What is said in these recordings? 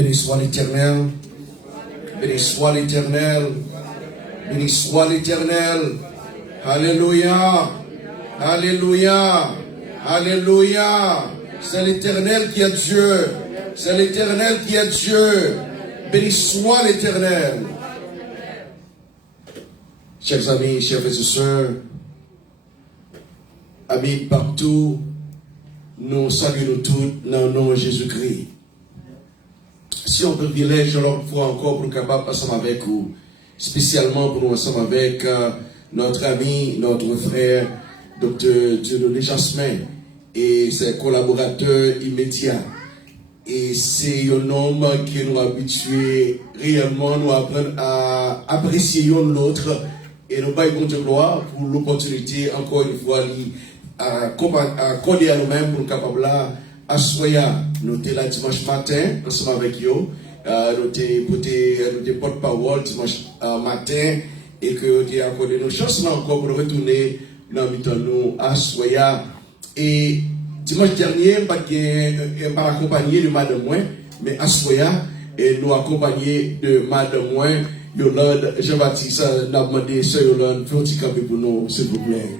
Béni soit l'Éternel. Béni soit l'Éternel. Béni soit l'Éternel. Alléluia. Alléluia. Alléluia. C'est l'Éternel qui est Dieu. C'est l'Éternel qui est Dieu. Béni soit l'Éternel. Chers amis, chers frères et sœurs, amis partout, nous saluons tous dans le nom de Jésus-Christ. Si on privilège l'autre fois encore pour nous capables ensemble avec vous, spécialement pour nous ensemble avec notre ami, notre frère, Dr. Dieudonné Jasmin et ses collaborateurs immédiats. Et c'est un homme qui nous a habitués réellement, nous apprendre à apprécier l'autre et nous baillons de gloire pour l'opportunité, encore une fois, à accorder à nous-mêmes pour nous capables là, à soya. Nous sommes là dimanche matin, ensemble avec eux. Nous sommes porte-parole dimanche matin et que nous avons accordé nos chances là encore pour retourner dans nous à soya. Et dimanche dernier, je n'ai pas accompagné de Madame Moins, mais à soya, et nous accompagné de Madame Moins, Yolande Jean-Baptiste, nous avons demandé Sœur Yolande, faites un petit camp pour nous, s'il vous plaît.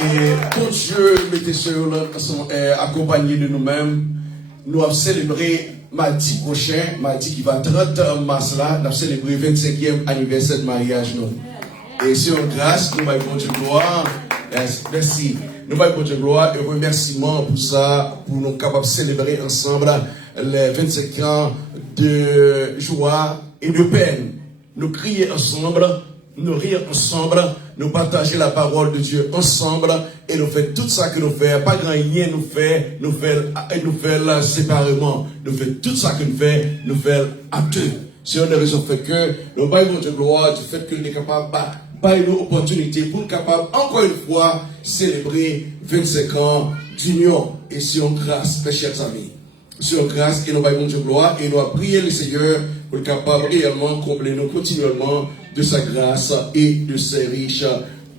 Et pour Dieu, mettez Sœur Yolande accompagné de nous-mêmes, nous avons célébré mardi prochain, mardi qui va 30 mars là, nous avons célébré le 25e anniversaire de mariage. Nous. Et c'est une grâce, nous avons Dieu gloire. Merci. Nous avons Dieu gloire et remerciement pour ça, pour nous capables de célébrer ensemble les 25 ans de joie et de peine. Nous crier ensemble, nous rire ensemble, nous partager la parole de Dieu ensemble et nous faire tout ça que nous faisons. Pas grand rien nous faire séparément. Nous faisons tout ça que nous faisons à deux. C'est une raison fait que nous avons Dieu gloire du fait que nous sommes capables de une opportunité pour nous capables encore une fois célébrer 25 ans d'union. Et c'est une grâce, mes chers amis. C'est une grâce et nous avons Dieu gloire et nous avons prié le Seigneur pour être capable réellement combler nous continuellement de sa grâce et de ses riches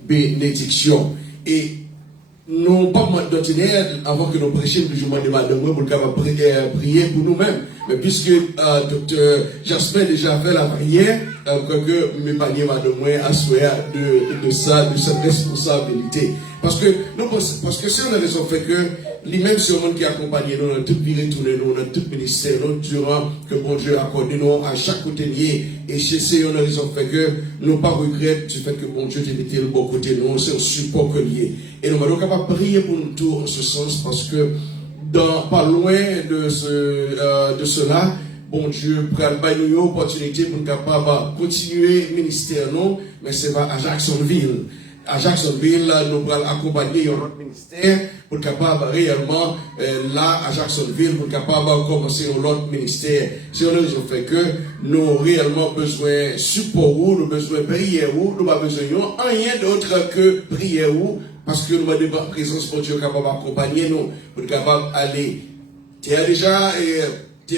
bénédictions. Et nous pas d'ordinaire avant que nous prêchions le jour de Madame pour capable prier pour nous-mêmes. Mais puisque Dr. Jasmin déjà fait la prière, que mes paniers Madame à souhait de cette responsabilité. Parce que c'est une raison fait que lui-même c'est un monde qui accompagne nous dans tout vie retourner nous dans tout ministère nous durant que bon Dieu accorde nous à chaque côté lié et c'est une raison fait que nous pas regret du fait que bon Dieu t'a mis le bon côté nous c'est un support que lié et nous sommes capables de prier pour nous tous en ce sens parce que pas loin de cela bon Dieu prend nous une opportunité pour nous capables de continuer le ministère nous mais c'est pas à Jacksonville. À Jacksonville, nous allons accompagner notre ministère pour être capable réellement, là, à Jacksonville, pour être capable de commencer notre ministère. C'est une raison fait que nous avons réellement besoin de support, nous avons besoin de prière, nous avons besoin de rien d'autre que prière, parce que nous avons une présence pour Dieu capable d'accompagner nous, pour être capable d'aller. Tu es déjà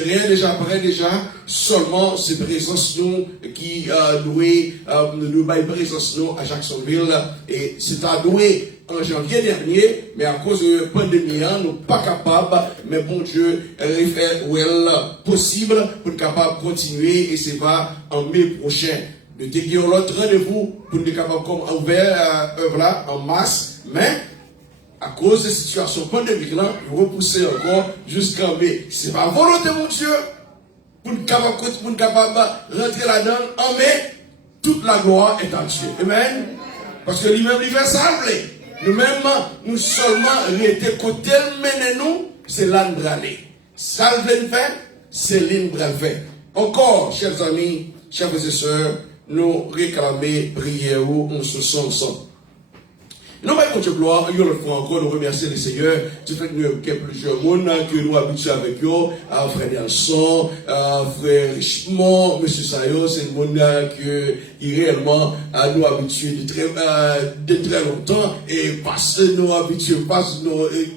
rien déjà prêt déjà, seulement c'est présence nous qui nous présence nous à Jacksonville et c'est adoué en janvier dernier, mais à cause de la pandémie, nous ne sommes pas capables, mais bon Dieu, fait possible pour être capable de continuer et c'est pas en mai prochain. Nous avons l'autre rendez-vous pour être capable de ouvrir là en mars, mais à cause de la situation pandémique, nous repoussons encore jusqu'en mai. Ce n'est pas volonté de mon Dieu pour nous capable de rentrer là-dedans en mai. Toute la gloire est à Dieu. Amen. Parce que lui-même, il fait ça. Nous-mêmes, nous seulement été côté mener nous, c'est là nous aller. Ça le fait, c'est l'île fait. Encore, chers amis, chers frères et sœurs, nous réclamer, prier ou on se sent ensemble. Nous allons continuer gloire, nous allons encore nous remercier le Seigneur du fait que nous avons plusieurs monde que nous habitués avec eux, frère Nelson, frère Richemont, monsieur Sayo, c'est le monde qui réellement nous habitués de très longtemps et parce que nous habitués,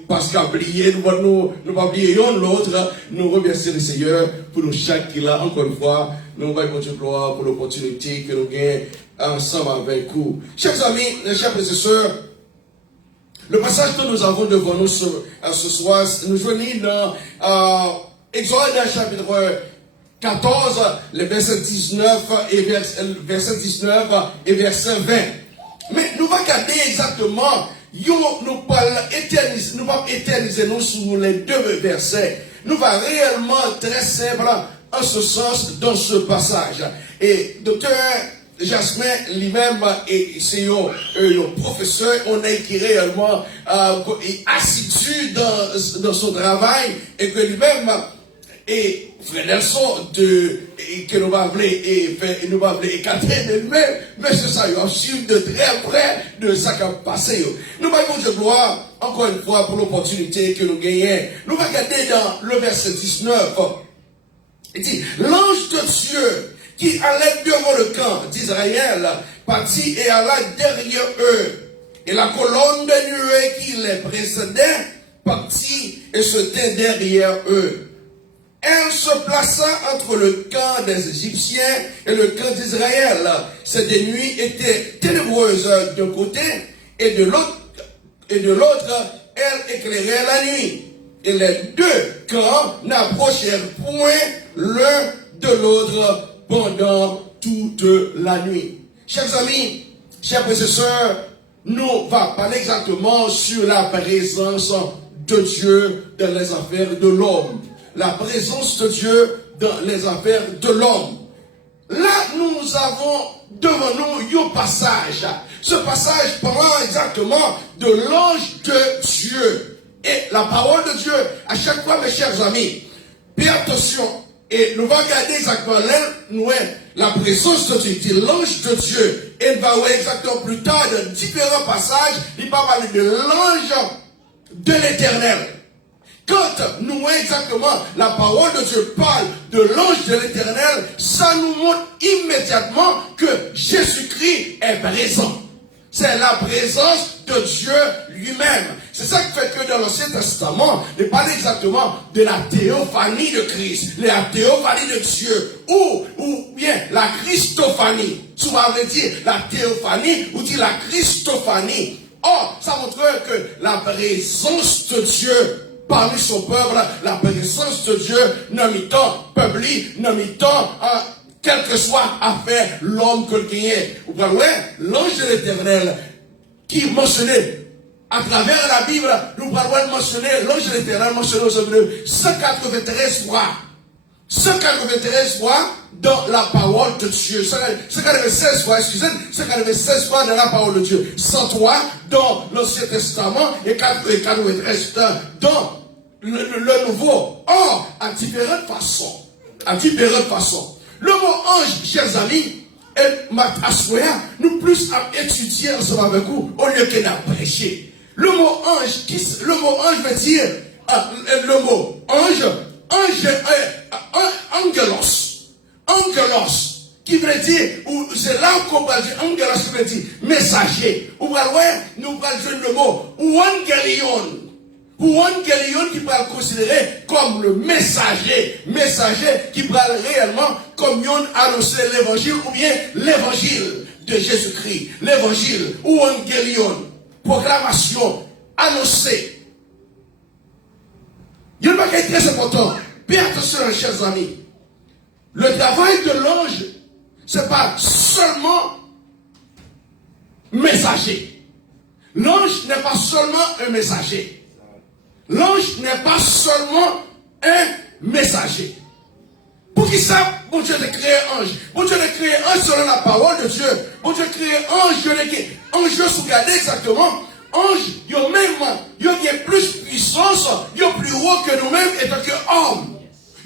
parce qu'à oublier, nous pas oublier l'autre, nous remercier le Seigneur pour nous chaque qui là, encore une fois, nous allons continuer gloire pour l'opportunité que nous gagnons ensemble avec vous. Chers amis, chers frères et sœurs, Le passage que nous avons devant nous ce soir, nous joignons dans Exode chapitre 14, le verset 19 et verset 19 et verset 20. Mais nous allons regarder exactement, nous allons éterniser nous sur les deux versets. Nous allons réellement très simple en ce sens dans ce passage. Et docteur Jasmin lui-même, et c'est un professeur, on a écrit réellement assidu dans son travail, et que lui-même, et frère Nelson, que nous va appeler, et nous va appeler Catherine lui-même, mais c'est ça, il a suivi de très près de ça qui a passé. Nous allons dire gloire, encore une fois, pour l'opportunité que nous gagnons. Nous allons regarder dans le verset 19. Il dit, l'ange de Dieu, qui allait devant le camp d'Israël, partit et alla derrière eux. Et la colonne de nuée qui les précédait, partit et se tint derrière eux. Elle se plaça entre le camp des Égyptiens et le camp d'Israël. Cette nuit était ténébreuse d'un côté et de l'autre, elle éclairait la nuit. Et les deux camps n'approchèrent point l'un de l'autre pendant toute la nuit. Chers amis, chers frères et sœurs, nous allons parler exactement sur la présence de Dieu dans les affaires de l'homme. La présence de Dieu dans les affaires de l'homme. Là, nous avons devant nous un passage. Ce passage parle exactement de l'ange de Dieu. Et la parole de Dieu, à chaque fois, mes chers amis, faites attention. Et nous allons regarder exactement la présence de Dieu, l'ange de Dieu. Et nous allons voir exactement plus tard dans différents passages, il va parler de l'ange de l'Éternel. Quand nous voyons exactement la parole de Dieu parle de l'ange de l'Éternel, ça nous montre immédiatement que Jésus-Christ est présent. C'est la présence de Dieu lui-même. C'est ça qui fait que dans l'Ancien Testament, il parle exactement de la théophanie de Christ, la théophanie de Dieu, ou bien la Christophanie. Souvent on veut dire la théophanie ou dit la Christophanie. Or, ça montre que la présence de Dieu parmi son peuple, la présence de Dieu, non mi-temps public, non mi-temps quel que soit affaire l'homme que le gagne. Vous voyez, l'ange de l'Éternel qui mentionnait à travers la Bible, nous parlons de mentionner l'ange de l'Éternel mentionné aux œuvres 193 fois. 193 fois dans la parole de Dieu. 196 fois, excusez-moi, 196 fois dans la parole de Dieu. 103 dans l'Ancien Testament et 93 dans le Nouveau. Or, à différentes façons. À différentes façons. Le mot ange, chers amis, nous plus à étudier ensemble avec vous au lieu que à prêcher. Le mot ange veut dire, le mot ange, angelos, qui veut dire, c'est là qu'on va dire, angelos qui veut dire messager. Ou nous parlons le mot evangelion. Ou evangelion qui peut le considérer comme le messager qui peut réellement comme annoncer l'évangile ou bien l'évangile de Jésus-Christ. L'évangile ou evangelion, proclamation, annoncer. Il y a un bagage très important. Bien attention, chers amis. Le travail de l'ange, ce n'est pas seulement messager. L'ange n'est pas seulement un messager. L'ange n'est pas seulement un messager. Pour qui ça, bon Dieu a créé ange. Bon Dieu a créé ange selon la parole de Dieu. Bon Dieu a créé ange, sous garder exactement. Ange, il y a plus puissance, il y a plus haut que nous-mêmes étant que hommes.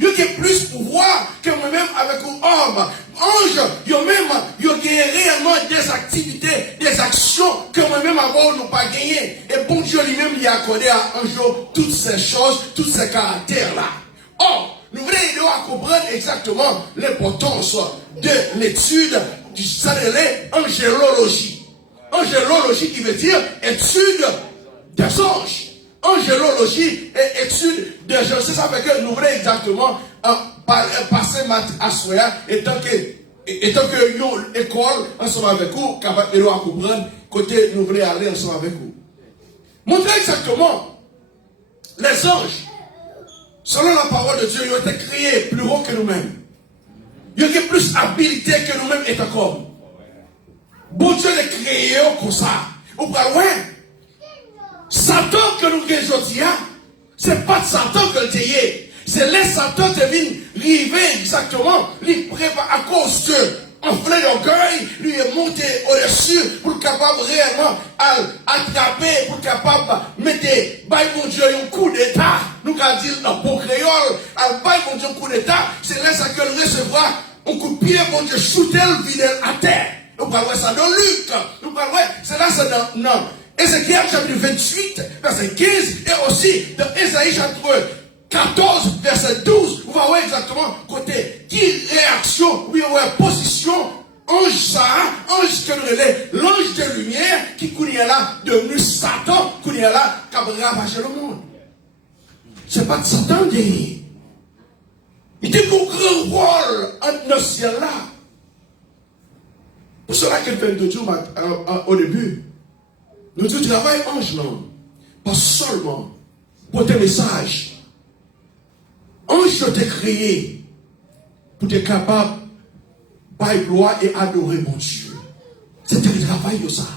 Il y a plus pouvoir que nous-mêmes avec nous hommes. Ange, il y a réellement des activités, des actions que nous-mêmes avons nous pas gagné. Et bon Dieu lui-même il a accordé à un jour toutes ces choses, tous ces caractères-là. Or, nous voulons aider à comprendre exactement l'importance de l'étude du s'appelle angélologie. Angélologie qui veut dire étude des anges. Angélologie et étude des anges. C'est ça fait que nous voulons exactement passer à soya étant que nous, école, ensemble avec vous, capable de comprendre côté nous voulons aller ensemble avec vous. montrer exactement les anges, selon la parole de Dieu, ils ont été créés plus haut que nous-mêmes. Ils ont plus habilité que nous-mêmes étant comme. Bon Dieu les créé comme ça. Vous voyez, ouais. Satan que nous créons aujourd'hui, c'est pas de Satan que le théier. C'est les Satan qui viennent arriver exactement. Il prépare à cause de enflé d'orgueil, lui est monté au-dessus pour être capable réellement attraper, pour être capable de mettre, mon Dieu, un coup d'état. Nous avons dit dans bon créole, mon Dieu, un coup d'état, c'est là ça que le recevra un coup de pied, mon Dieu, shooter le vide à terre. Nous parlons ça dans Luc. Nous parlons, c'est là, c'est dans Ézéchiel chapitre 28, verset 15, et aussi dans Ésaïe chapitre 14, verset 12, vous voyez exactement côté qui réaction, oui, ouais, position, ange ça, ange que nous relais, l'ange de lumière qui courait là, devenu Satan, courait là, qui a ravagé le monde. C'est pas de Satan derrière. Il était pour grand rôle entre nos ciels là. Pour cela que le 22 jours au début, nous disons travail ange non, pas seulement pour tes messages. Ange t'es créé pour être capable de gloire et adorer mon Dieu. C'est un travail ça.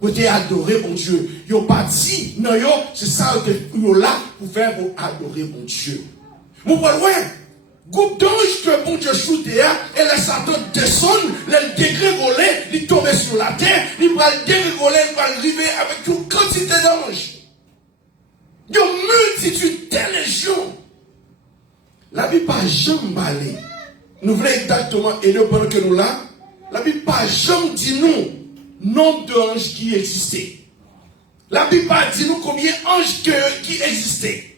Pour te adorer mon Dieu. Yo pas dit, non yo, c'est ça que yo là pour faire pour adorer mon Dieu. Mon frère, ouais, groupe d'anges que bon Dieu shoote et les Satan descendent, les dégrégoler, ils tombent sur la terre, ils vont dégrégoler, ils vont arriver avec une quantité d'anges. Une multitude de légions. La Bible pas jamais balé. Nous voulons exactement aider pendant que nous là. La Bible pas jamais dit nous nombre d'anges qui existaient. La Bible pas dit nous combien d'anges qui existaient.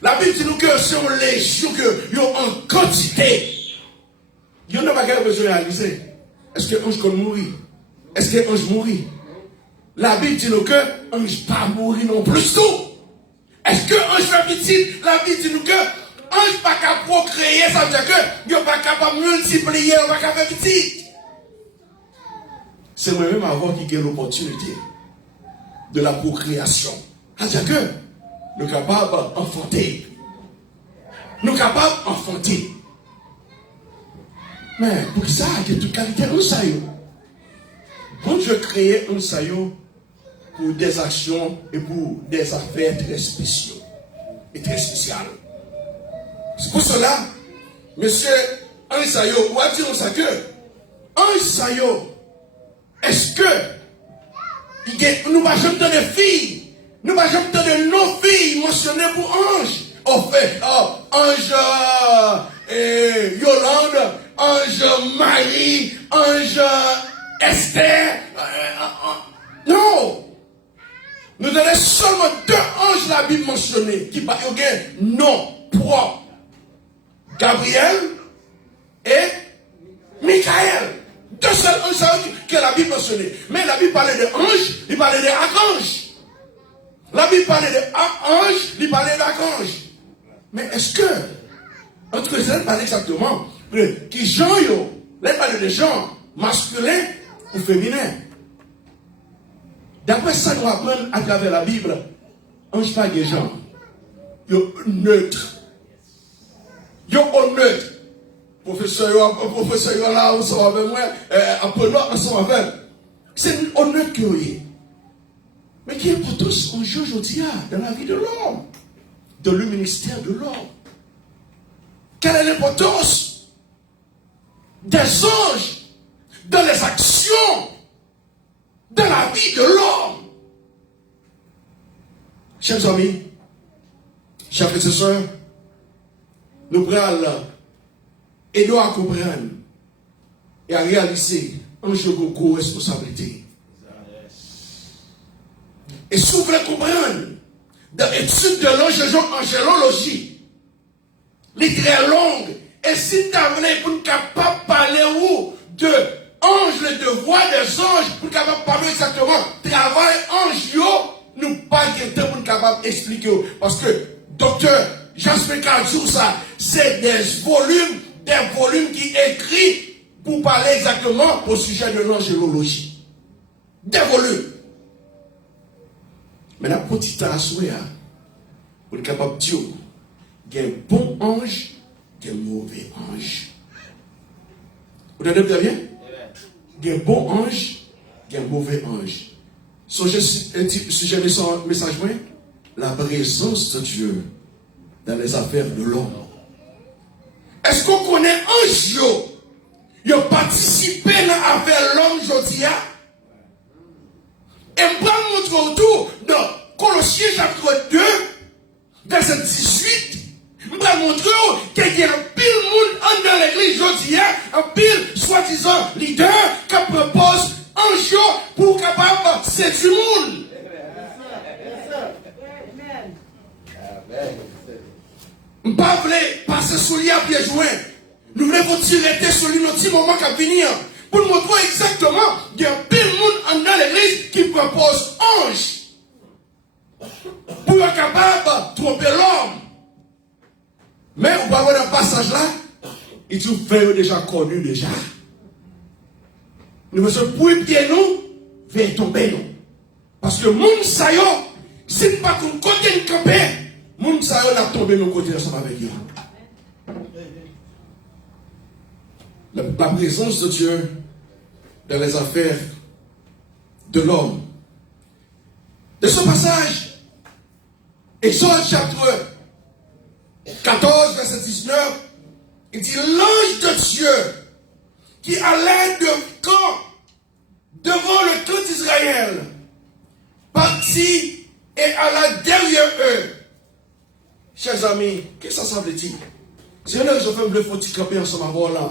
La Bible dit nous que c'est une légion, que y a en quantité. Il y en a pas besoin de réaliser. Est-ce que l'ange peut mourir? Est-ce que l'ange mourit? La Bible dit nous que l'ange pas mourir non plus tout. Est-ce que l'ange fait petit? La Bible dit nous que ange pas qu'à procréer, ça veut dire que yo pas capable de multiplier, on pas capable faire petit. C'est moi-même avant qui gagne l'opportunité de la procréation. C'est-à-dire que nous sommes capables d'enfanter. Nous sommes capables d'enfanter. Mais pour ça, il y a toute qualité un saillot. Quand je crée un saillot pour des actions et pour des affaires très spéciaux et très spéciales. C'est pour cela, monsieur Ange Sayo, on va dire ça que Ange Sayo, est-ce que nous ne va jamais donner filles, nous ne va jamais donner nos filles mentionnées pour Ange. On fait Ange Yolande, Ange Marie, Ange Esther. Non! Nous donnons seulement deux anges la Bible mentionnée qui parlent non propre. Gabriel et Michael. Deux seuls anges que la Bible mentionnait. Mais la Bible parlait de anges, il parlait d'archanges. La Bible parlait d'anges, il parlait d'archanges. Mais est-ce que, entre eux, elle parle exactement qui gens, elle parle de gens masculins ou féminins. D'après ça, nous apprenons à travers la Bible, ange pas des gens. Ils sont neutres. Ils sont neutres. Professeur là, on s'en va avec moi, apprenons ensemble avec. C'est honnête que vous êtes. Mais qui est importance en jeu aujourd'hui dans la vie de l'homme, dans le ministère de l'homme? Quelle est l'importance des anges dans les actions de la vie de l'homme? Chers amis, chers frères et sœurs, nous prenons et nous à comprendre et à réaliser un jeu de responsabilité. Et si vous voulez comprendre, dans l'étude de l'angélologie, les très longue, et si vous voulez pour capable de parler de anges, le devoir des anges, pour capable de parler exactement, travail ange, nous pas de temps pour capable d'expliquer. Parce que, docteur Jasper Kadzou, ça, c'est des volumes qui écrits pour parler exactement au sujet de l'angélologie. Des volumes. Mais la petite tasse, pour être capable de dire, il y a un bon ange, il y a un mauvais ange. Vous entendez bien? Il y a un bon ange, il y a un mauvais ange. Si j'ai un message, la présence de Dieu dans les affaires de l'homme. Est-ce qu'on connaît un jour? Il a participé dans l'affaire de l'homme aujourd'hui. Et je vais vous montrer autour dans Colossiens chapitre 2, verset 18. Je vais vous montrer qu'il y a un pile monde dans l'église aujourd'hui, un pile soi-disant leader qui propose un jour pour capable de séduire le monde. Je ne veux pas passer sous lui à pied joint. Nous voulons tirer sur lui notre petit moment qui va venir. Pour nous montrer exactement, il y a pile de monde dans l'église qui propose ange. Pour être capable de tromper l'homme. Mais on va voir dans le passage là, il tout fait déjà connu déjà. Nous sommes pour pied nous, vers tomber nous. Parce que moun sa yo, si nous pas qu'on côté de camper, moun sa yo n'a tombé nos côtés ensemble avec eux. La présence de Dieu dans les affaires de l'homme. De ce passage, Exode chapitre 14, verset 19, il dit l'ange de Dieu qui allait de camp devant le camp d'Israël partit et alla derrière eux. Chers amis, qu'est-ce que ça veut dire? C'est là que je fais le faut camper ensemble avant là.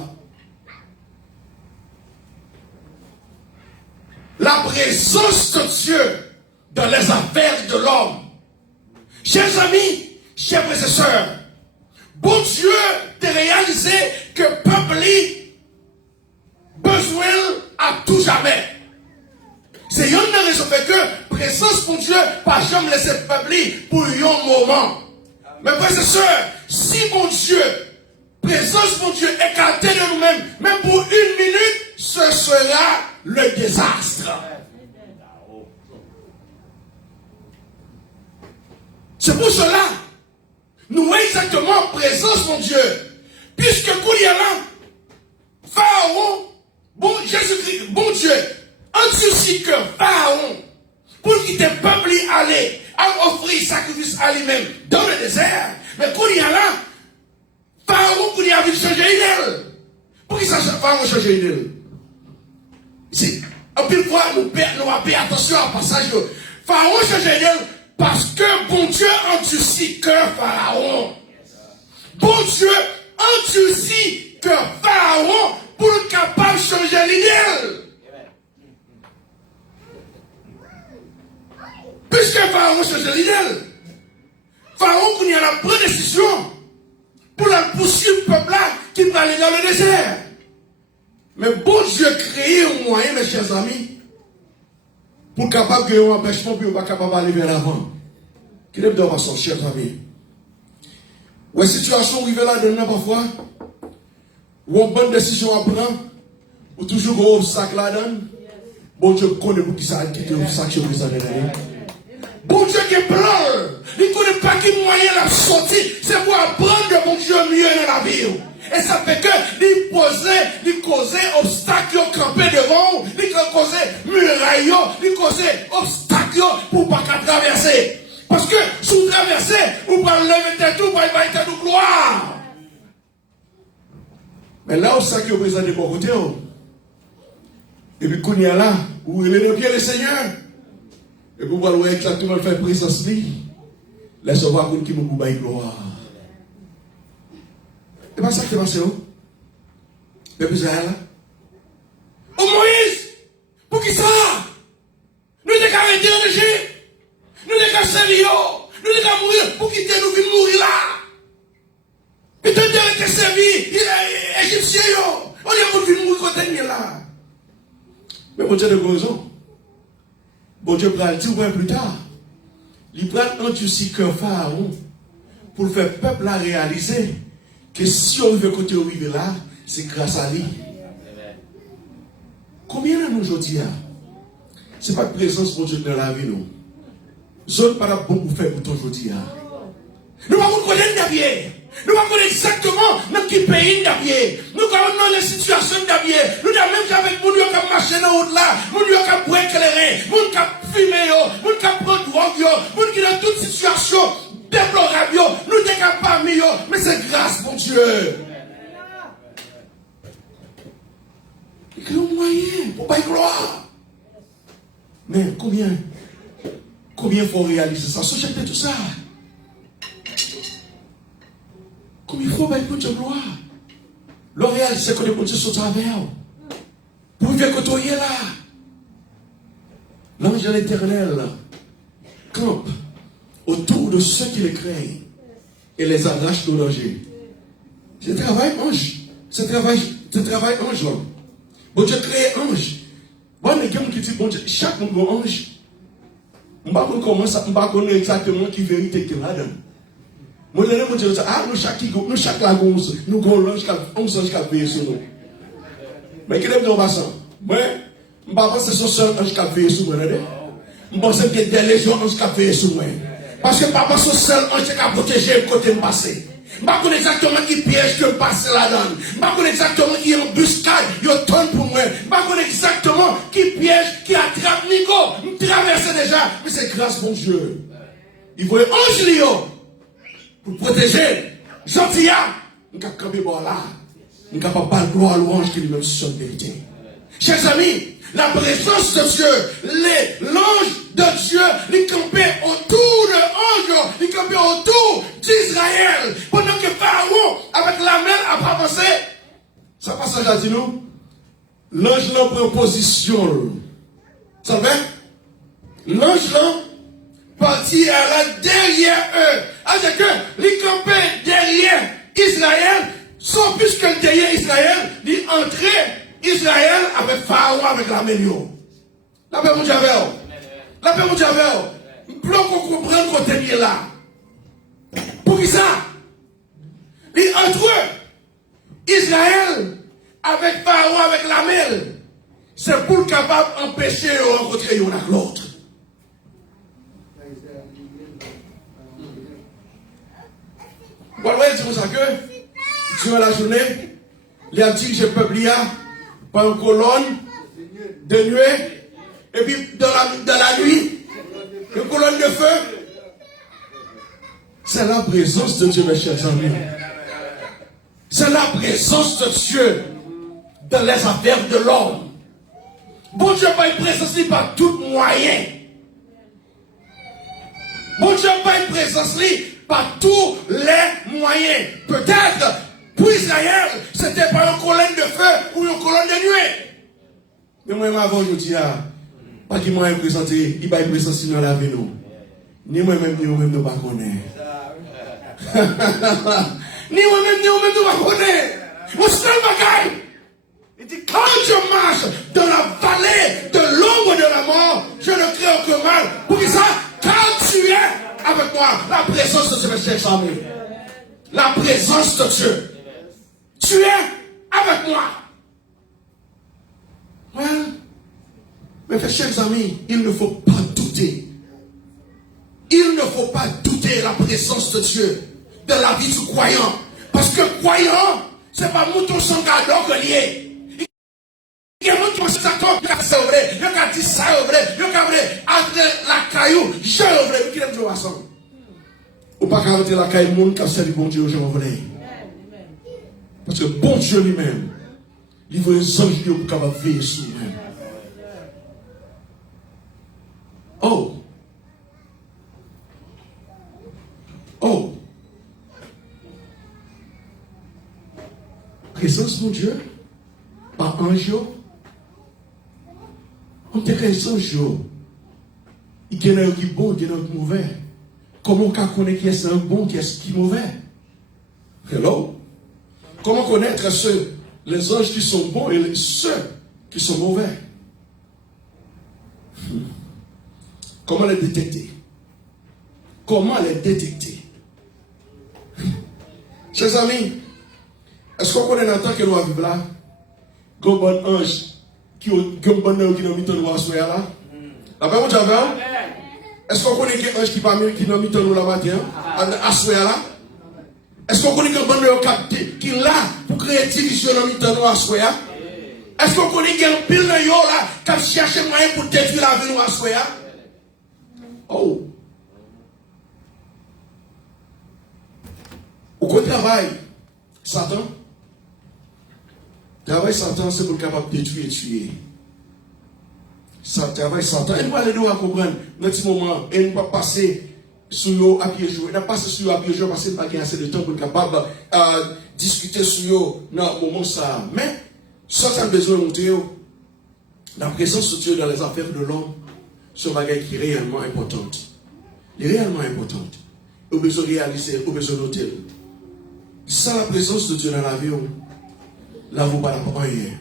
La présence de Dieu dans les affaires de l'homme. Chers amis, chers frères et sœurs, bon Dieu de réaliser que le peuple a besoin à tout jamais. C'est une raison fait que présence de Dieu pas jamais laisser le peuple pour un moment. Mais frères et sœurs, si mon Dieu, présence de Dieu écartée de nous-mêmes, même pour une minute, ce sera le désastre. C'est pour cela, nous voyons exactement présence de Dieu. Puisque quand il y a là, Pharaon, bon Jésus-Christ, bon Dieu, endurci que Pharaon, pour qu'il te peuple aller, à offrir sacrifice à lui-même dans le désert. Mais quand il y a là, Pharaon, quand il a vu changer d'idée. Pour qu'il sache Pharaon changer d'idée. Ici, en plus, nous avons fait attention à passage. Pharaon change d'idée parce que bon Dieu endurci que Pharaon. Bon Dieu endurci que Pharaon pour être capable de changer l'idée. Puisque Pharaon change l'idée, Pharaon il y a la bonne décision pour la poursuivre le peuple là qui va aller dans le désert. Mais bon Dieu créé un moyen, mes chers amis, pour capable de un empêchement pour pas capable d'aller vers l'avant. Qu'il est de façon, chers amis. Ou une situation arrive là dedans parfois, ou une bonne décision à prendre, ou toujours un obstacle là-dedans. Bon Dieu connaît pour qui ça qui est obstacle qui est là. Bon Dieu qui est blanc, il ne connaît pas qui moyen la sortie, c'est pour apprendre de bon Dieu mieux dans la vie. Et ça fait que il causait obstacle campé devant, il causait muraille, il causait obstacle pour pas traverser. Parce que sous traverser, vous pouvez lever tête, vous pouvez faire tête de gloire. Mais là, ça qui est présenté de bon côté, et puis quand il y a là, vous relevez le pied le Seigneur. Et pour voir exactement faire présence lui, laissez voir qui nous bouille gloire. C'est pas ça qui est passé, mais puis là. Oh Moïse, pour qui ça? Nous devons arrêter l'Égypte. Nous devons servir. Nous devons mourir. Pour qui nous vivons mourir là? Et tu devons servir. Il est égyptien. On est venu mourir côté là. Mais mon Dieu de raison. Bon Dieu va le dire plus tard. Il prend endurci que Pharaon pour faire le peuple à réaliser que si on veut côté arriver là, c'est grâce à lui. Combien de nous aujourd'hui, ce n'est pas de présence pour Dieu dans la vie, nous. zone pas bon pour faire pour aujourd'hui. Nous ne connaissons pas bien. Nous ne connaissons exactement dans quel pays nous sommes. Nous connaissons les situations nous sommes. Nous avons même avec nous qui marcher dans la route là, nous qui boire éclairé, nous qui fumer, nous qui prendre drogue, nous qui dans toute situation déplorable, nous qui sommes parmi eux. Mais c'est grâce pour Dieu. Il y a un moyen pour pas y croire. Mais combien il faut réaliser ça? Société tout ça. Combien il faut pas pour Dieu gloire? Le réaliser que les Dieu sont à travers. Pour vivre que tu es là. L'ange de l'Éternel campe autour de ceux qui les craignent et les arrache du danger. C'est un travail ange. C'est un travail ange là. Bon Dieu crée ange. Bon, les gens qui disent, bon Dieu, chaque monde ange. Je ne sais pas exactement qui vérité qu'il a là. Moi, je dis, nous chaque lagos, nous avons l'ange qui a veillé sur nous. Mais qui est le passant? Moi, je ne pense pas que c'est son seul ange qui a veillé sur moi. Je pense que c'est des légions anges qui a veillé sur moi. Parce que papa, son seul ange qui a protégé le côté de passé. Je ne sais pas exactement qui piège que je passe là-dedans. Je ne sais pas exactement qui embuscade, qui tonne pour moi. Je ne sais pas exactement qui piège, qui attrape Nico. Je traverse déjà. Mais c'est grâce mon Dieu. Il voulait ange Lio pour protéger. Gentillat. Nous avons campé là. Nous n'avons pas le droit à l'ange qui lui-même sur la vérité. Chers amis, la présence de Dieu, l'ange de Dieu, il campait autour de l'ange, il campait autour d'Israël. Pendant que Pharaon, avec la mer, a pas avancé. Ça passe à dit nous. L'ange n'a pris position. Ça va? L'ange là, parti à la derrière eux. C'est que, il campait derrière Israël, sans plus que derrière Israël, il entrait Israël avec Pharaon, avec la Mélio. La paix mon Diable. La paix mon Diable. Pour qu'on comprenne qu'on est là. Pour qui ça? Et entre eux, Israël avec Pharaon, avec la Mélio, c'est pour capable d'empêcher de rencontrer l'un avec l'autre. Voilà, il dit ça que, durant la journée, il a dirigé le peuple par une colonne de nuée, et puis dans la nuit, une colonne de feu. C'est la présence de Dieu, mes chers amis. C'est la présence de Dieu dans les affaires de l'homme. Bon Dieu pas une présence par tout moyen. Bon Dieu pas une présence par tous les moyens. Peut-être pour Israël, c'était pas une colonne de feu ou une colonne de nuée. Mais moi, avant, je dis, pas qu'il m'a présenté, il va présenter dans la vie, nous. Ni moi-même, ni moi-même, nous ne pas connaître. Ni moi-même, ni moi-même, nous ne pas connaître. Mon seul bagaille. Il dit, quand je marche dans la vallée de l'ombre de la mort, je ne crains aucun mal. Pour ça, quand tu es avec moi, la présence de Dieu, mes chers amis. La présence de Dieu. Tu es avec moi. Ouais. Mais chers amis, il ne faut pas douter. Il ne faut pas douter la présence de Dieu dans la vie du croyant. Parce que croyant, c'est pas mouton sans cadeau que lié. Il y a des gens qui s'attendent, il y a ça vrai, il y a dit ça vrai, il y a vrai, entre la caillou, je vrai, qui aime jouer ensemble. Ou pas qu'à la caillou, le monde qui a servi bon Dieu, je vrai. Parce que bon Dieu lui-même, il veut les anges pour capable veiller sur nous-mêmes. Oh. Oh. Présence de Dieu, par ange, on te crée ange. Il y en a qui bon, il y en a qui mauvais. Comment on connaît qui est un bon, qui est qui mauvais? Hello? Comment connaître les anges qui sont bons et ceux qui sont mauvais? Comment les détecter? Comment les détecter? Chers amis, est-ce qu'on connaît dans le temps que nous vivons là? Un bon ange qui a un bon ange qui a mis ton noir là? La paix, mon Dieu, Est-ce qu'on connaît un ange qui parmi qui n'a mis dans nous la matin? À ce là? Est-ce qu'on connaît un bandeur qui est là pour créer division dans nous à ce là? Est-ce qu'on connaît un pile de yo là qui cherche moyen pour détruire la vie nous à ce là? Oh! Au quoi travail, Satan? Travail Satan, c'est pour capable de détruire et tuer. Ça travaille Satan. Et nous allons nous comprendre, dans ce moment, et nous pas passer sur eux à pied jour. Nous pas passer sur eux à pied jour parce qu'il n'y a pas assez de temps pour capable discuter sur eux dans le moment ça. Mais, ça, ça a besoin de montrer la présence de Dieu dans les affaires de l'homme, c'est un bagage qui est réellement importante. Il est réellement importante. Au besoin de réaliser, au besoin de noter. Sans la présence de Dieu dans la vie, là, vous ne parlez pas rien.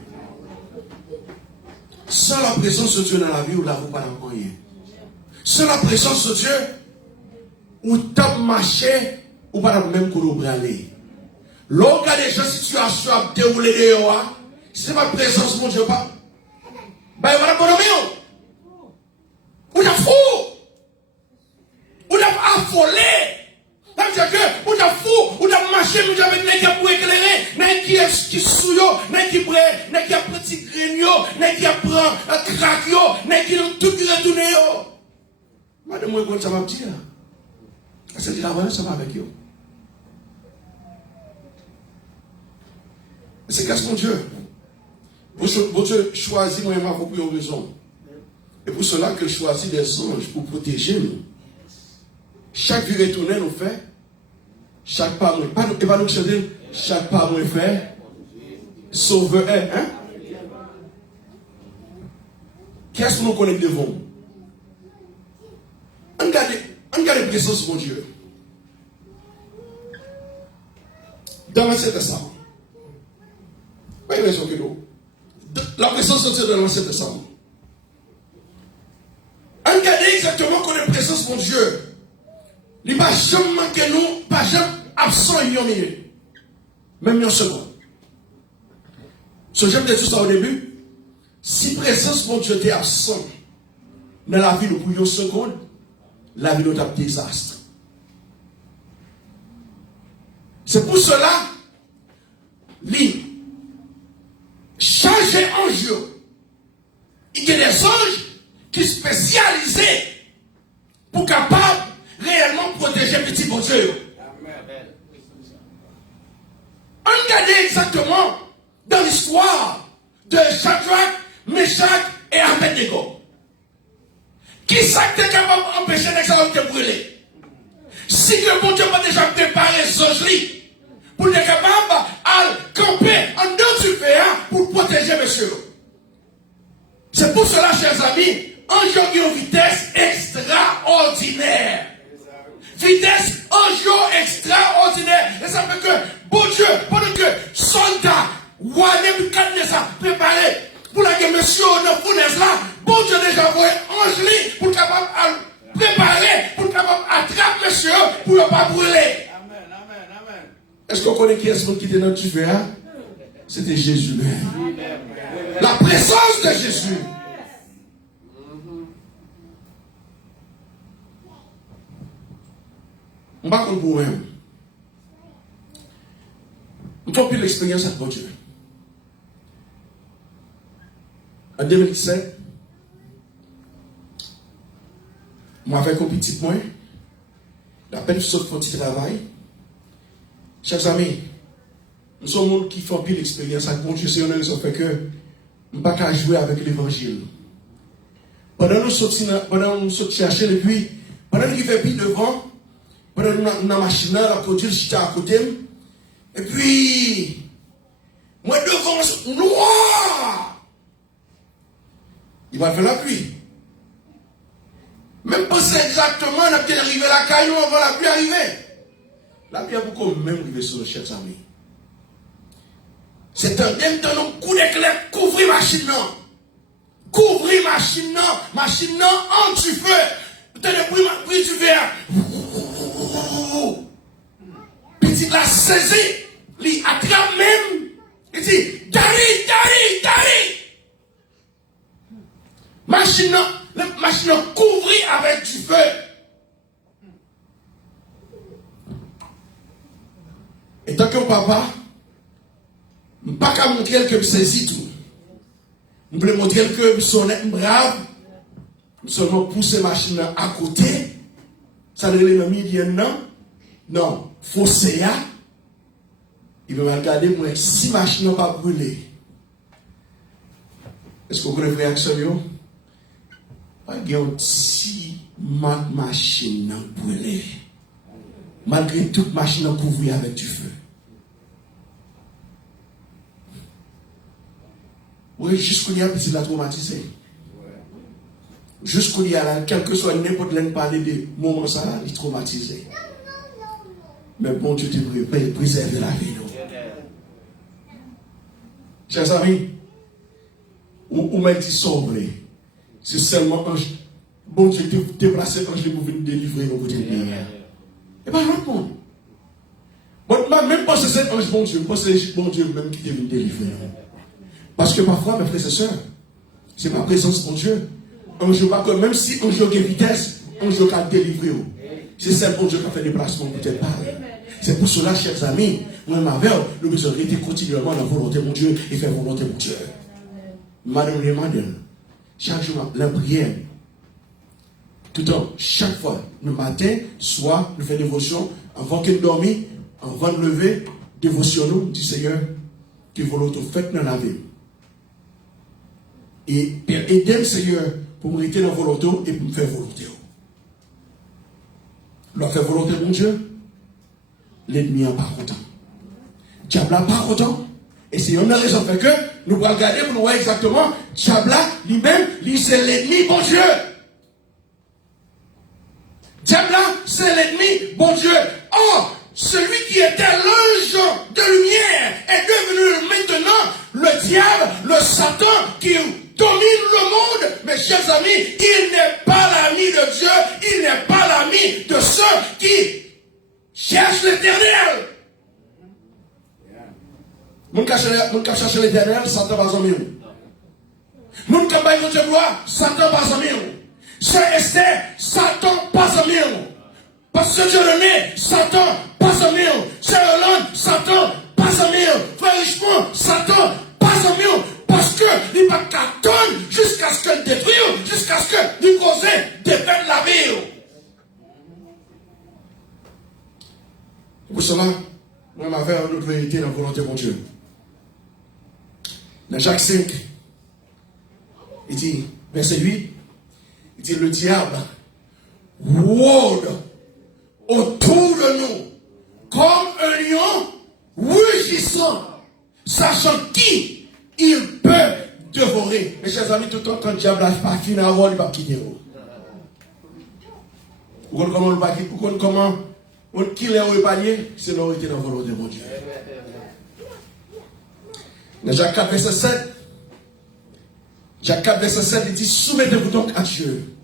Sans la présence de Dieu dans la vie, là, vous ne parlez pas rien. Sans la présence de Dieu, ou tape marché, ou pas même qu'on ouvre aller. Lorsqu'il y a des situations à dérouler dehors, si ce n'est pas la présence de Dieu, pas. Ben, il va la bonne ou la fou, ou la affolé. Ça veut dire que, ou la fou, ou la marché, nous avons des gens pour éclairer, n'est qui souillent, n'est qui prêt, n'est qui a petit grignon, n'est qui apprend un crack, n'est qui tout retourné. Madame, moi, ça va me dire. C'est la voix, ça va avec eux. C'est qu'est-ce mon Dieu? Mon Dieu choisit moi-même pour une raison. Et pour cela que je choisis des anges pour protéger nous. Chaque vie retournée nous fait, chaque pas nous, et pas nous chanter, chaque pas nous fait, sauveur est, hein? Qu'est-ce que nous connaissons devant? On garde la présence de mon Dieu. Dans l'Ancien Testament. Pas une raison que nous. La présence de Dieu dans l'Ancien Testament. On garde exactement qu'on a la présence de mon Dieu. Il n'y a pas jamais manqué nous, pas jamais absent une minute. Même une seconde. Ce que j'aime dire tout ça au début. Si présence de mon Dieu était absent dans la vie de pour une seconde, la vie est un désastre. C'est pour cela, lui, changer ange, il y a des anges qui sont spécialisés pour capable réellement protéger petit bon Dieu. On regarde exactement dans l'histoire de Shadrach, Meshach et Abednego. Qui s'est capable d'empêcher l'examen de brûler? Si le bon Dieu n'a pas déjà préparé les anges pour être capable de camper en deux du féa pour protéger monsieur. C'est pour cela, chers amis, ange a une vitesse extraordinaire. Vitesse ange extraordinaire. Et ça fait que, bon Dieu, pendant que soldat, roi Nebuchadnezzar préparé pour la guerre, monsieur, dans fournaise là, bon Dieu déjà envoyé ange pour capable de préparer, pour capable d'attraper monsieur, pour ne pas brûler. Amen, amen, amen. Est-ce qu'on connaît qui est-ce qui était dans le tueur? C'était Jésus même. La présence de Jésus. On va comprendre pour vous. On a plus l'expérience avec Dieu. En 2017, moi avec un petit point, la peine saute pour petit travail. Chers amis, nous sommes gens qui font plus l'expérience avec mon Dieu. C'est une raison fait que nous ne pouvons pas jouer avec l'évangile. Pendant nous sommes chercher et puis, pendant nous fait plus devant, pendant nous dans la machine, la produire, j'étais à côté. Et puis, moi devant, noir. Il va faire la pluie. Même pas c'est exactement, on a bien arrivé à la caille, on va la pluie arriver. La pluie a beaucoup même arrivé sur le chef amis. C'est un même temps, un coup d'éclair, couvrir machine non. Couvrir machine non, en du feu. Tenez, pris du verre. Petit la saisit, il attrape même. Il dit, Dari. Machine non. La machine couvrie avec du feu. Et tant que papa, je ne peux pas montrer que je saisis tout. Je peux montrer que je suis brave. Je seulement pousser la machine à côté. Ça ne veut pas dire non. Non, faut ça. Il va me regarder, moi, si la machine n'a pas brûlé. Est-ce que vous connaissez la réaction? Il y a un petit machine à brûler. Malgré toute machine à couvrir avec du feu. Oui, jusqu'où il y a petit la traumatisé. Jusqu'où il y a là, quel que soit n'importe l'un parler de moment ça, il est traumatisé. Mais bon Dieu te préserve la vie. Chers amis, on m'a dit sobre. C'est seulement un bon Dieu te déplacer quand je pour venir délivrer au bout de pays. Et pas l'autre monde. Bon, même pas c'est un bon Dieu, pas c'est bon Dieu même qui te vient délivrer. Parce que parfois, mes frères et sœurs, c'est ma présence, mon Dieu. Un jour, pas que même si un jour il y a vitesse, un jour il a délivré. C'est celle bon Dieu qui a fait des déplacement pour te parler. C'est pour cela, chers amis, moi, ma mère, nous devons rester continuellement dans la volonté de mon Dieu et faire volonté de mon Dieu. Madame, chaque jour, la prière, tout le temps, chaque fois, le matin, soir, nous faisons dévotion, avant qu'il dorme, avant de lever, dévotion nous, du Seigneur, qui volonté faite dans la vie. Et aider le Seigneur pour me rester dans la volonté et pour me faire volonté. Leur faire volonté de mon Dieu, l'ennemi n'est pas content. Diable n'est pas content. Et c'est une raison fait que nous allons regarder pour nous voir exactement, Diable lui-même, lui c'est l'ennemi, bon Dieu. Diable, c'est l'ennemi, bon Dieu. Or, celui qui était l'ange de lumière est devenu maintenant le diable, le Satan qui domine le monde. Mes chers amis, il n'est pas l'ami de Dieu, il n'est pas l'ami de ceux qui cherchent l'éternel. Mon qui cherche l'éternel, Satan va s'en venir. Mon qui va Dieu gloire, Satan va s'en venir. Sœur Esther, Satan pas s'en venir. Pasteur Dieu René, Satan pas s'en venir. Sœur Hollande, Satan pas s'en venir. Frère Richemont, Satan pas s'en venir. Parce que il va qu'attendre jusqu'à ce qu'elle détruise, jusqu'à ce que lui cause défaite la vie. Pour cela, moi, ma vers notre vérité dans la volonté de mon Dieu. Dans Jacques 5, il dit, verset 8, il dit, le diable rôde autour de nous comme un lion rugissant, sachant qui il peut dévorer. Mes chers amis, tout le temps, quand le diable n'a pas fini à rôle, il va quitter. Vous comprenez comment on va quitter? Vous comprenez comment on quitte les paliers? C'est l'orité dans la volonté de mon Dieu. Dans Jacques 4, verset 7, Jacques 4, verset 7, il dit, soumettez-vous donc à Dieu.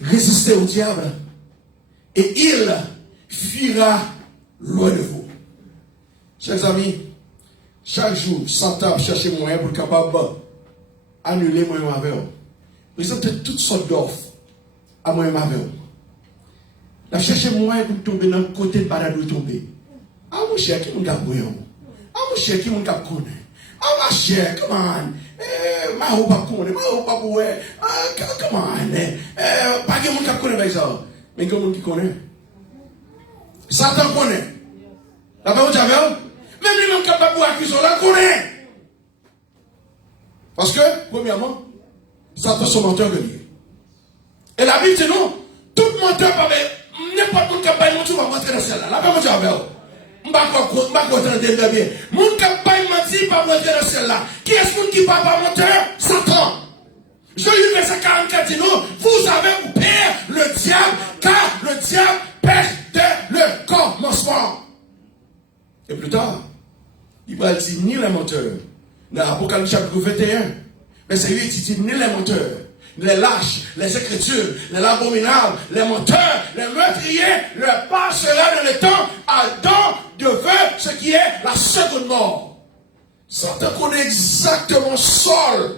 Résistez au diable et il fuira loin de vous. Chers amis, chaque jour, Satan cherche moyen pour capable annuler moyen avec vous. Présentez toutes sortes d'offres à moyen avec vous. La chercher moyen pour tomber dans le côté de balade où tomber. Ah mon cher, qui m'a gagné? Ah mon cher, qui m'a gagné? Ah ma chère, come on. Ma ou pas connaît, ma ou pas connaît. Come on. Pas que mon cap connaît avec ça. Mais que mon qui connaît. Satan connaît. La parole de Dieu, même les mêmes capables pour accuser, la connaît. Parce que, premièrement, Satan est son menteur de lui. Et la Bible dit non, tout menteur par n'importe quel capable de mentir va rentrer dans celle-là. La parole de Dieu, je ne vais pas entendre bien. Mon capable de mentir va rentrer dans celle-là. Qui est-ce qui parle par menteur? Satan. Joël verset 44 dit non, vous avez pour père le diable, car le diable pêche dès le commencement. Et plus tard, il va dire ni les menteurs. Dans l'Apocalypse chapitre 21, verset 8, il dit ni les menteurs, les lâches, les écritures, les abominables, les menteurs, les meurtriers, leur part sera dans le temps Adam de feu, ce qui est la seconde mort. Satan connaît exactement Saul.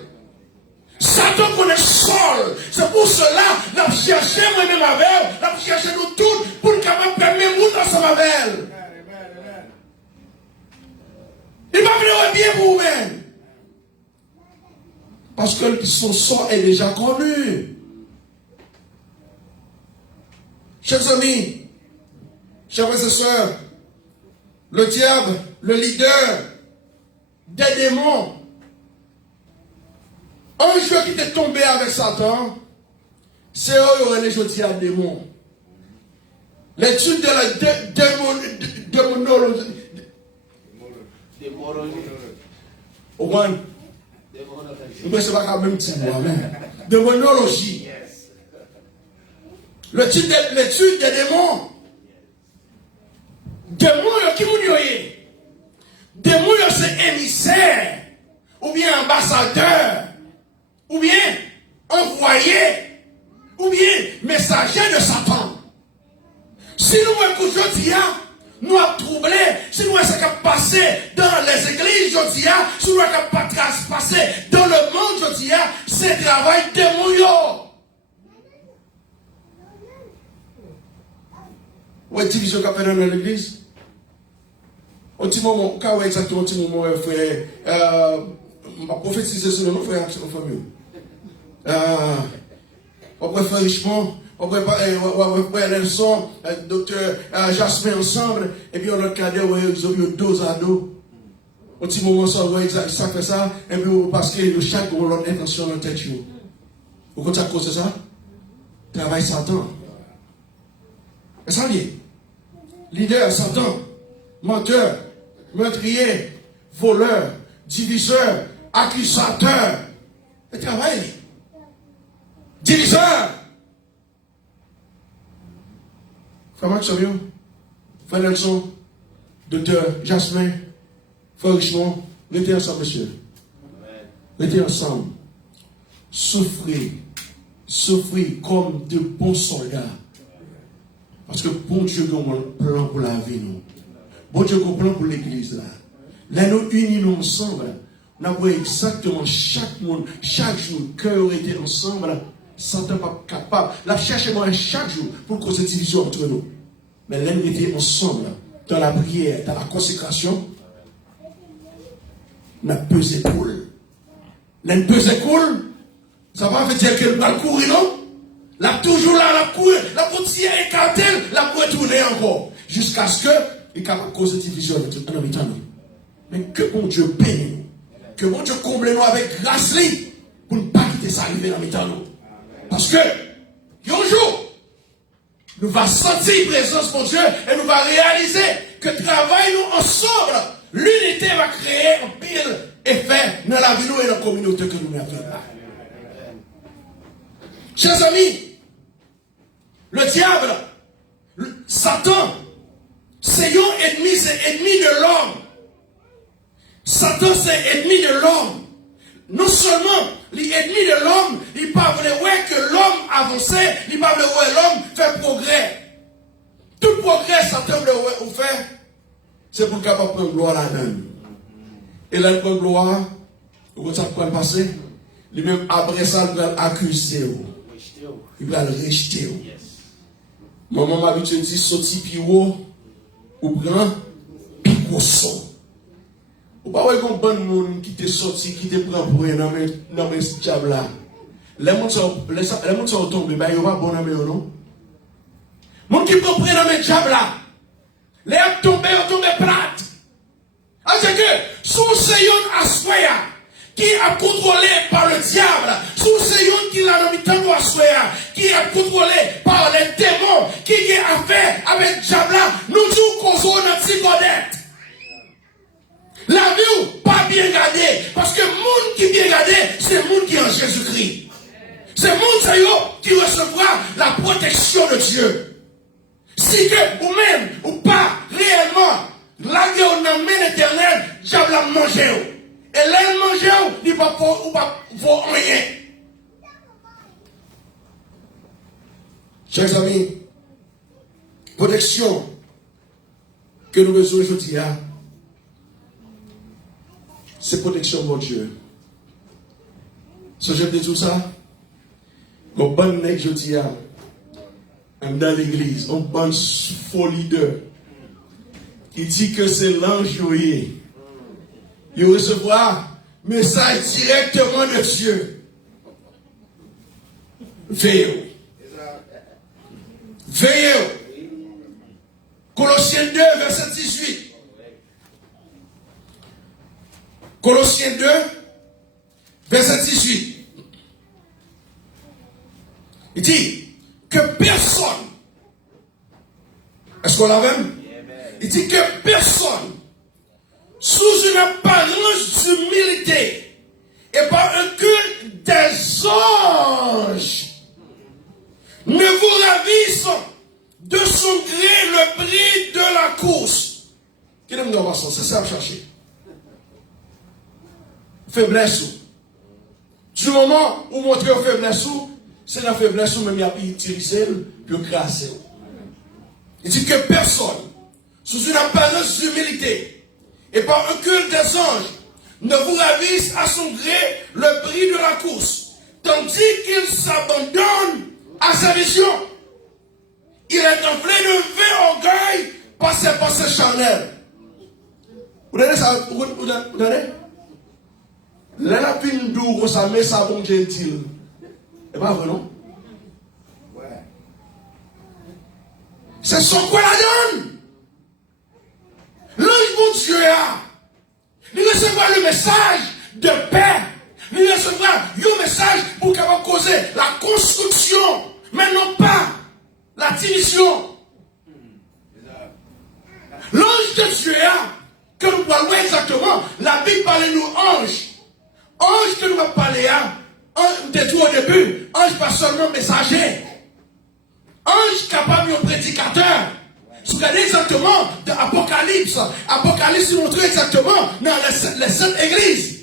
Satan connaît sol. C'est pour cela qu'on a cherché moi-même avec elle, on a cherché nous tous pour nous capables de permettre nous ensemble avec elle. Il va venir bien pour vous-même. Parce que son sort est déjà connu. Chers amis, chers frères et sœurs, le diable, le leader des démons, un jeu qui t'est tombé avec Satan, c'est eux les jetés à démons. L'étude de la démonologie. Au moins, je ne sais pas quand même dire moi-même. Démonologie. L'étude des démons. Démons, qui vous dit? Démons, c'est émissaire, ou bien ambassadeur, ou bien envoyé, ou bien messager de Satan. Si nous aujourd'hui, nous avons troublé, si nous avons passé dans les églises aujourd'hui, si nous avons passé dans le monde aujourd'hui, c'est travail démoniaque. Où est la division qu'a fait dans l'église? Au petit moment, quand exactement au petit moment, frère, m'a prophétisé sur le frère action famille. On préfère Richemont, on préfère Nelson, docteur Jasmin ensemble, et puis on a cadre, ils ont eu dos à dos. Au petit moment, ça fait ça, et puis parce que chaque gros l'autre intention dans la tête. Vous comprenez à cause de ça? Travail Satan. Et ça lié. Leader, Satan, menteur, meurtrier, voleur, diviseur, accusateur. Et travail. Diviseur. Frère Maximilien, Frère Nelson, Docteur Jasmin, Frère Richemont, restez ensemble, monsieur. Restez ensemble. Souffrez. Souffrez comme de bons soldats. Parce que bon Dieu a un plan pour la vie, nous. Bon Dieu a un plan pour l'église, là. Là, nous unis nous ensemble. On a exactement chaque monde, chaque jour, cœur était ensemble. Satan pas capable. La cherche moi chaque jour pour causer division entre nous. Mais là, nous étions ensemble, dans la prière, dans la consécration. On a pesé cool. Là, nous pesé cool. Ça va dire qu'elle va courir, non? La toujours là, la cour, la portière écartée, la pour retourner encore. Jusqu'à ce que, il capable de causer division dans le temps. Mais que bon Dieu bénisse nous. Que bon Dieu comble nous avec grâce pour ne pas quitter ça arriver dans le temps. Parce que, un jour, nous va sentir la présence de Dieu et nous va réaliser que travail nous ensemble, l'unité va créer un pile effet dans la vie nous et dans la communauté que nous avons. Chers amis, le diable, Satan, c'est un ennemi, c'est ennemi de l'homme. Satan, c'est ennemi de l'homme. Non seulement l'ennemi de l'homme, il pas voir que l'homme avançait, il pas voir l'homme faire progrès. Tout progrès, Satan veut faire, c'est pour qu'il prendre gloire là-dedans. Et là, il prend gloire, vous savez quoi le passer? Lui-même, après ça, il va accuser. Il va le rejeter. Maman m'a dit, sorti piro, ou grand, picoso. Ou pas, il y a un bon monde qui t'est sorti, qui t'est pris pour un dans ce diable là. Les gens sont tombés, mais ils ne sont pas bons dans le non. Les gens qui prennent pour un dans le diable là. Les gens tombés, ils tombent plate. C'est que, sous ce yon assoya, qui est contrôlé par le diable, sous ce yon qui l'a nommé tant assoya, qui est contrôlé par les démons, qui a affaire avec le diable là, nous nous causons notre psychodette. La vie pas bien gardée, parce que le monde qui est bien gardé, c'est le monde qui est en Jésus-Christ. C'est le monde qui recevra la protection de Dieu. Si que ou même ou pas réellement, la guerre dans la main éternelle, le diable a mangé. Et là, il mange, il ne va pas rien. Chers amis, protection que nous besoin aujourd'hui, c'est protection, mon Dieu. Ce que je dis tout ça, on bonne nègre, je dis, dans l'église, on bonne faux leader. Il dit que c'est l'ange Joël. Il recevra message directement de Dieu. Veillez. Veillez. Colossiens 2, verset 18. Colossiens 2, verset 18. Il dit que personne, est-ce qu'on l'a même? Il dit que personne, sous une apparence d'humilité et par un culte des anges, ne vous ravisse de son gré le prix de la course. Qui aime dans c'est ça à chercher. Faiblesse. Du moment où montrer faiblesse, c'est la faiblesse où même il a utilisé pour crasser. Il dit que personne, sous une apparence d'humilité et par un culte des anges, ne vous ravisse à son gré le prix de la course, tandis qu'il s'abandonne à sa vision. Il est enflé de vain orgueil par ses pensées charnelles. Vous donnez ça? Vous donnez? Là, la pine d'où ça met ça bon gentil. C'est pas vrai, non? Ouais. C'est son quoi la donne. L'ange bon Dieu a. Il recevra le message de paix. Il recevra le message pour qu'il va causer la construction, mais non pas la division. L'ange de Dieu a, que nous parlons exactement, la Bible parle de nous ange. Ange que nous va parler à, ange de tout au début, ange pas seulement messager. Ange capable de prédicateur. Si vous regardez exactement de Apocalypse, Apocalypse nous montre exactement dans les sept églises.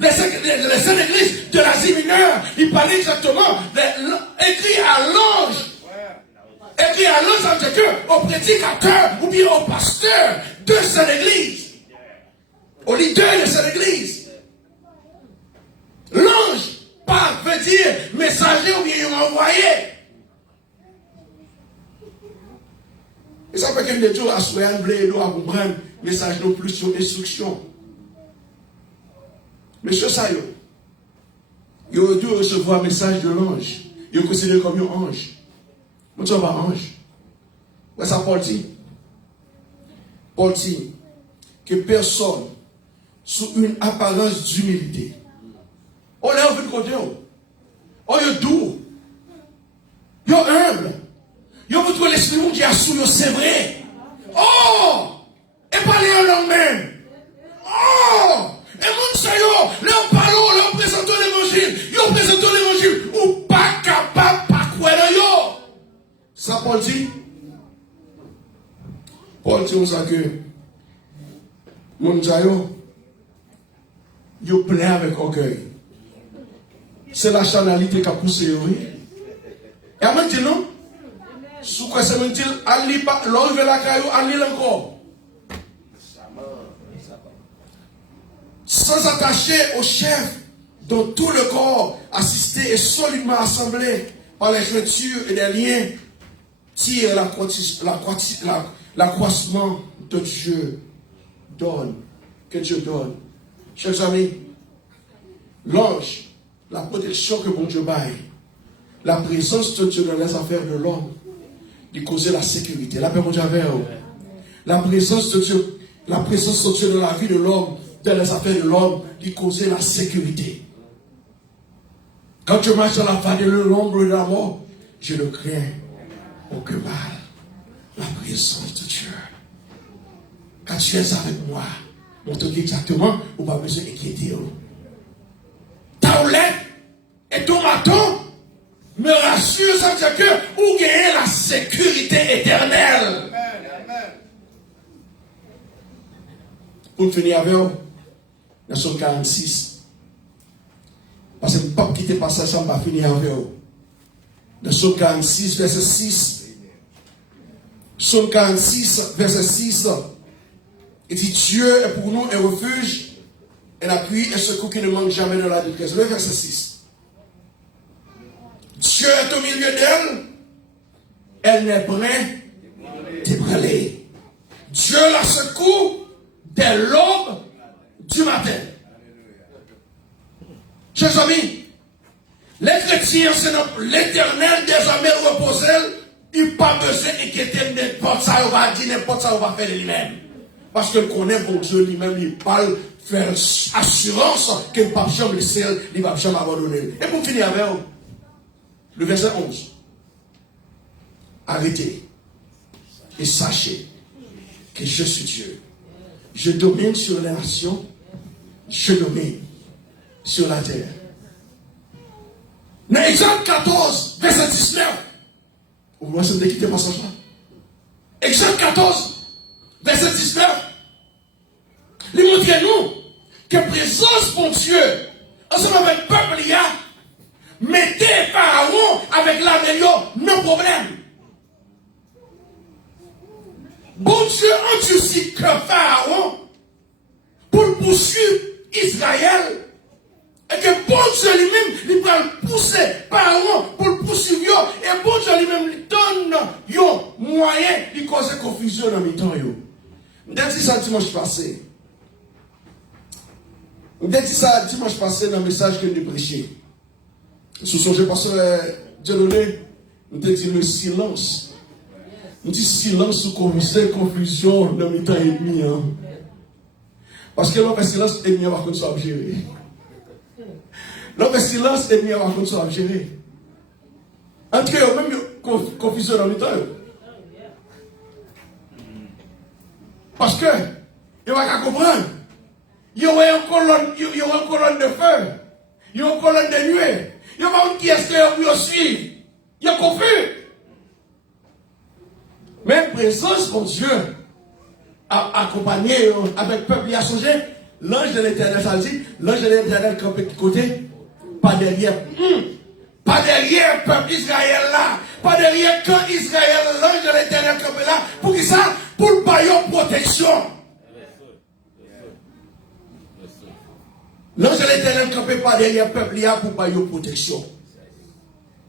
Les sept églises de l'Asie mineure, il parlait exactement, écrit à l'ange. Écrit à l'ange, ça veut dire que au prédicateur ou bien au pasteur de cette église, au leader de cette église. L'ange, pas veut dire messager ou bien envoyé. Et ça fait que les gens assoient un blé et à comprendre message non plus sur instruction. Monsieur Sayo, il aurait dû recevoir un message de l'ange. Il est considéré comme un ange. Nous ne sommes pas ange. Ouais, ça Paul dit. Paul dit que personne, sous une apparence d'humilité, on est en de côté. On est doux. On est humble. On veut trouver l'esprit qui a sous nous, c'est vrai. Oh! Et parler en langue même. Oh! Et mon Seigneur, là on parle, là on présente l'évangile. Yo présente l'évangile. Ou pas capable, pas quoi là yo. Ça Paul dit. Paul dit ça que mon Seigneur, yo plein avec orgueil. C'est la charnalité qui a poussé, oui. Et à moi dit non. Sous quoi c'est dit, Ali pas, l'enlever la caillou, Ali encore. Sans attacher au chef dont tout le corps assisté et solidement assemblé par les jointures et les liens tire l'accroissement de Dieu donne, que Dieu donne. Chers amis, l'ange, la protection que mon Dieu baille, la présence de Dieu dans les affaires de l'homme, de causer la sécurité. La paix, mon Dieu, la présence de Dieu dans la vie de l'homme, dans les affaires de l'homme, de causer la sécurité. Quand je marche dans la vallée de l'ombre de la mort, je ne crains aucun mal. La présence de Dieu. Quand tu es avec moi, on te dit exactement, on va besoin d'inquiéter. Ta houlette et ton bâton me rassure, ça veut dire que vous gagnez la sécurité éternelle. Amen. Pour finir avec vous, dans son 46. Parce que je ne peux pas quitter le passage sans pas finir avec vous. Dans son 46, verset 6. Son 46, verset 6. Il dit Dieu est pour nous un refuge, un appui, un secours qui ne manque jamais dans la détresse. Le verset 6. Dieu est au milieu d'elle. Elle n'est prête d'ébranler. Dieu la secoue dès l'aube du matin. Chers amis, les chrétiens, c'est l'Éternel désormais repose. Il n'y a pas besoin d'inquiéter n'importe ça, on va dire n'importe ça, on va faire de lui-même. Parce que le connaît bon Dieu lui-même, il parle, faire assurance que le pape jamais le ciel, il va jamais abandonner. Et pour finir avec le verset 11. Arrêtez et sachez que je suis Dieu. Je domine sur les nations, je domine sur la terre. Dans Exode 14, verset 19, vous voyez ce quitter le passage là. Exode 14, verset 19, il montre-nous que présence pour Dieu, ensemble avec le peuple, il y a, mettez Pharaon avec l'amélioration, non problème. Bon Dieu endurcit que Pharaon pour poursuivre Israël. Et que bon Dieu lui-même, il va le pousser Pharaon pour le poursuivre. Et bon Dieu lui-même, il donne un moyen de causer confusion dans le temps. Je dis ça dimanche passé. Je dis ça dimanche passé dans le message que nous prêchons. Sous son jeu, pasteur Dieudonné, nous avons dit le silence. Nous disons silence sous confusion dans le temps et demi. Parce que l'homme silence est mieux à contre soit géré. L'homme silence est mieux à contre soit géré. Entre eux, même confusion dans le temps. Parce que, il va pas comprendre. Il y aura une colonne de feu. Il y aura une colonne de nuée. Il y aura une qui est-ce que vous suivre. Il y a confus. Même présence, mon Dieu, a accompagné avec le peuple, il a changé. L'ange de l'Éternel, ça dit, l'ange de l'Éternel campé de côté, pas derrière. Pas derrière le peuple Israël là. Pas derrière quand Israël, l'ange de l'Éternel campé là. Pour qui ça? Pour le baillon protection. L'ange de l'Éternel campé pas derrière le peuple là pour baillon protection.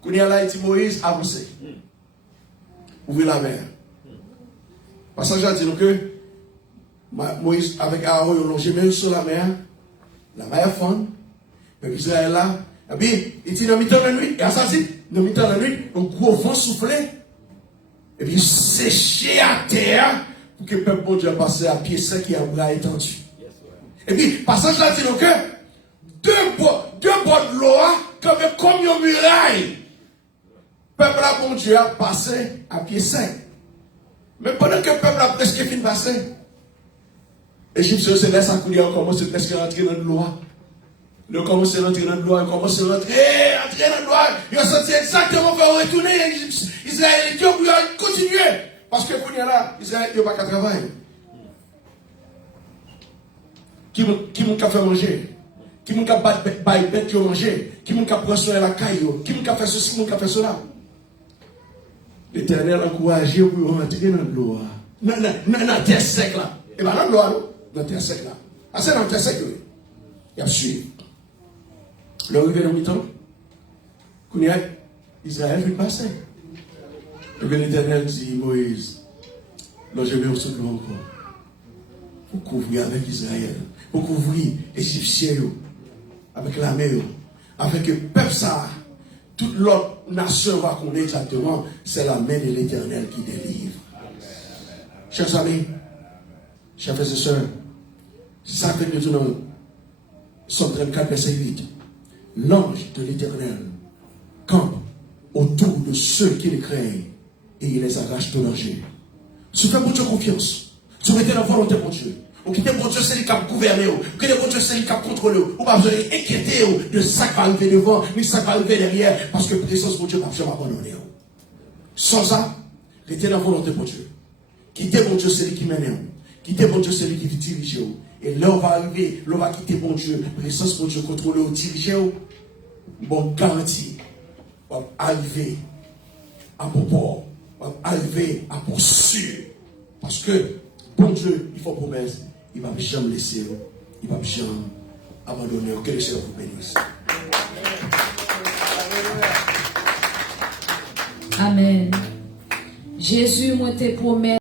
Quand il y a là, il dit Moïse, avancez. Ouvrez la mer. Passage a dit que Moïse avec Aaron, ils ont longé même sur la mer est fond, le peuple Israël là, et puis il dit dans le mi-temps de la nuit, et à ça dit, dans le mi-temps de la nuit, un gros vent soufflait, et puis séché à terre, pour que le peuple bon Dieu passe à pied sec et à bras étendu. Et puis, passage là dit que deux bords de l'eau, comme une muraille, le peuple là bon Dieu a passé à pied sec. Mais pendant que le peuple a presque fini de passer, l'Égyptien se laisse accourir, on commence presque à rentrer dans le loi. Ils commencent à rentrer dans le loi, ils commencent à rentrer dans le loi. Ils ont senti exactement faire retourner Israël. Ils ont continuer. Parce que pour là, Israël n'a pas qu'à travailler. Qui m'a fait manger? Qui m'a fait bête qui manger? Qui m'a fait prendre soin de la caille? Qui m'a fait ceci, qui m'a fait cela? L'Éternel a encouragé pour rentrer dans l'eau. Dans la terre sec là. Et bien dans l'eau, dans la terre sec là. Ah, c'est dans la terre sec, oui. Il y a suivi. Le rivière dans le mi-temps, quand Israël vient passer. Et bien l'Éternel dit Moïse, là je vais au second encore. Pour couvrir avec Israël. Pour couvrir les Égyptiens avec la mer. Avec le peuple ça. Toute l'autre nation va connaître exactement, c'est la main de l'Éternel qui délivre. Chers amis, chers frères et sœurs, c'est ça que nous disons dans Somme 34, verset 8. L'ange de l'Éternel campe autour de ceux qui les craignent et il les arrache de danger. Si vous faites pour Dieu confiance, si vous mettez la volonté pour Dieu, ou quittez pour Dieu, c'est lui qui a gouverné, ou quittez pour Dieu, c'est lui qui a contrôlé, ou pas besoin d'inquiéter de ça qui va arriver devant, ni ça qui va arriver derrière, parce que la présence pour Dieu ne va jamais abandonner. Sans ça, mettez la volonté pour Dieu. Quittez pour Dieu, c'est lui qui mène. Quittez pour Dieu, c'est lui qui dirige. Et là, on va arriver, là, on va quitter pour Dieu, présence pour Dieu, contrôler ou diriger. Bon, garantie, on va arriver à bon port, on va arriver à poursuivre. Parce que, bon Dieu, il faut promesse. Il ne va jamais laisser, il ne va jamais abandonner. Que le Seigneur vous bénisse. Amen. Jésus, moi te promets.